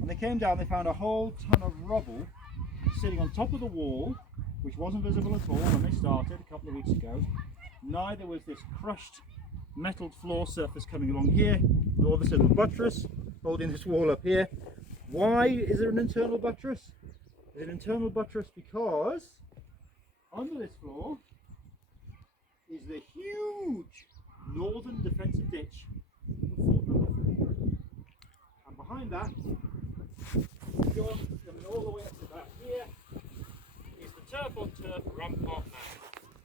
And they came down, they found a whole ton of rubble sitting on top of the wall, which wasn't visible at all when they started a couple of weeks ago. Neither was this crushed metal floor surface coming along here, nor this little buttress holding this wall up here. Why is there an internal buttress? There's an internal buttress because under this floor is the huge northern defensive ditch of Fort Number 4. And behind that, coming all the way up to about here, is the turf on turf rampart mound.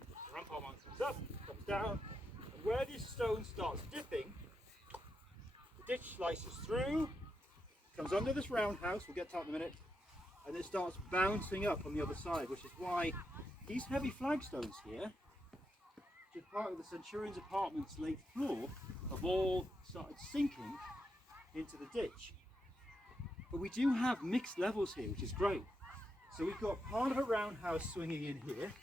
The rampart mound comes up, comes down, and where this stone starts dipping, the ditch slices through, comes under this roundhouse, we'll get to that in a minute, and it starts bouncing up on the other side, which is why these heavy flagstones here, which is part of the Centurion's apartment's late floor, have all started sinking into the ditch. But we do have mixed levels here, which is great. So we've got part of a roundhouse swinging in here,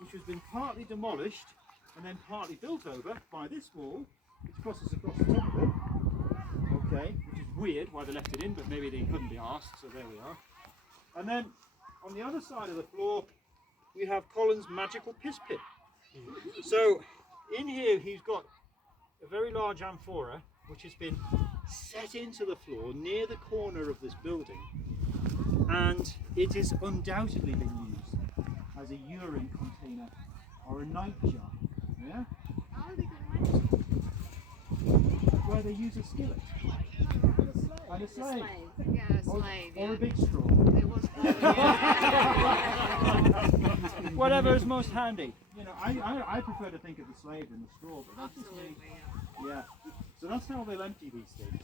which has been partly demolished and then partly built over by this wall, which crosses across the top of it. Okay, which is weird why they left it in, but maybe they couldn't be asked, so there we are. And then on the other side of the floor, we have Colin's magical piss pit. So in here he's got a very large amphora which has been set into the floor near the corner of this building, and it is undoubtedly been used as a urine container or a night jar. Yeah? How are they going to manage it? Where they use a skillet. And a slave. Yeah, a slave. Or a big straw. It was Whatever is most handy. You know, I prefer to think of the slave than the straw, but that's just me. Yeah. So that's how they'll empty these things.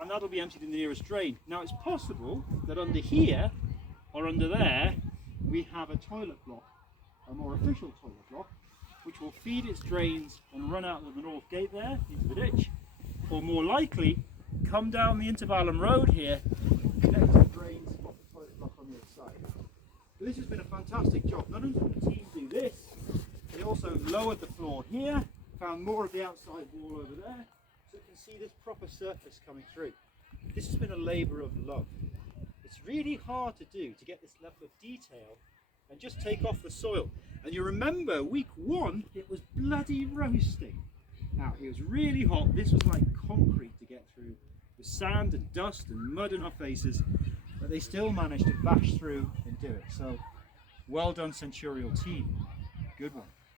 And that'll be emptied in the nearest drain. Now it's possible that under here or under there we have a toilet block, a more official toilet block, which will feed its drains and run out of the north gate there into the ditch, or more likely come down the Intervallum Road here, connect to the drains off the toilet block on the other side. But this has been a fantastic job. Not only did the team do this, they also lowered the floor here, found more of the outside wall over there, so you can see this proper surface coming through. This has been a labour of love. It's really hard to do, to get this level of detail and just take off the soil. And you remember week 1, it was bloody roasting. Now it was really hot. This was like concrete to get through, with sand and dust and mud in our faces, but they still managed to bash through and do it. So well done, Centurion team. Good one.